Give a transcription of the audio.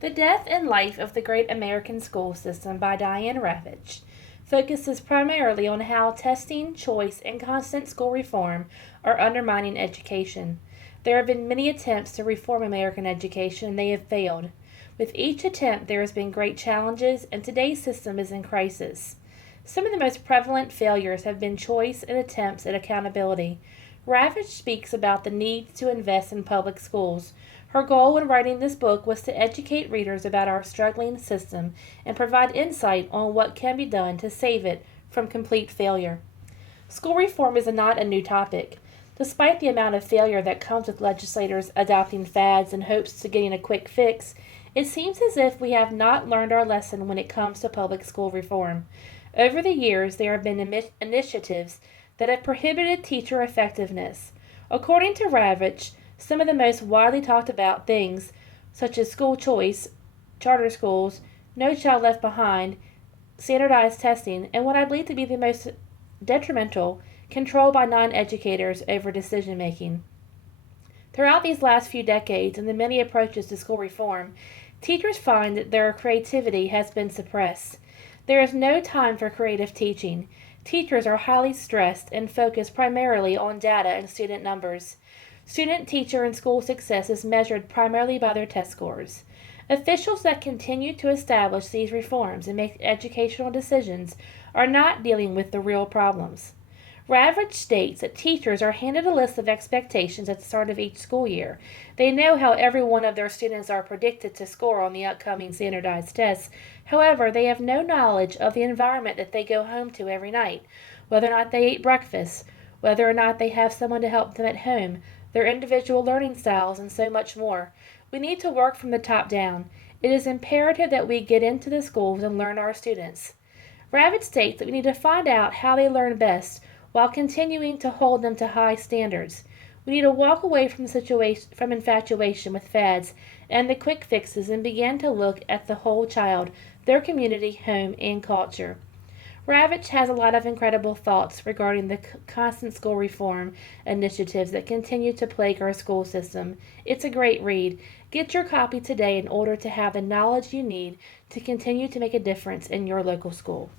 The Death and Life of the Great American School System by Diane Ravitch focuses primarily on how testing, choice, and constant school reform are undermining education. There have been many attempts to reform American education, and they have failed. With each attempt, there has been great challenges, and today's system is in crisis. Some of the most prevalent failures have been choice and attempts at accountability. Ravitch speaks about the need to invest in public schools. Her goal in writing this book was to educate readers about our struggling system and provide insight on what can be done to save it from complete failure. School reform is not a new topic. Despite the amount of failure that comes with legislators adopting fads in hopes of getting a quick fix, it seems as if we have not learned our lesson when it comes to public school reform. Over the years, there have been initiatives that have prohibited teacher effectiveness. According to Ravitch, some of the most widely talked about things, such as school choice, charter schools, No Child Left Behind, standardized testing, and what I believe to be the most detrimental, control by non educators over decision making. Throughout these last few decades and the many approaches to school reform, teachers find that their creativity has been suppressed. There is no time for creative teaching. Teachers are highly stressed and focus primarily on data and student numbers. Student, teacher, and school success is measured primarily by their test scores. Officials that continue to establish these reforms and make educational decisions are not dealing with the real problems. Ravitch states that teachers are handed a list of expectations at the start of each school year. They know how every one of their students are predicted to score on the upcoming standardized tests. However, they have no knowledge of the environment that they go home to every night, whether or not they ate breakfast, whether or not they have someone to help them at home, their individual learning styles, and so much more. We need to work from the top down. It is imperative that we get into the schools and learn our students. Ravitch states that we need to find out how they learn best while continuing to hold them to high standards. We need to walk away from infatuation with fads and the quick fixes and begin to look at the whole child, their community, home, and culture. Ravitch has a lot of incredible thoughts regarding the constant school reform initiatives that continue to plague our school system. It's a great read. Get your copy today in order to have the knowledge you need to continue to make a difference in your local school.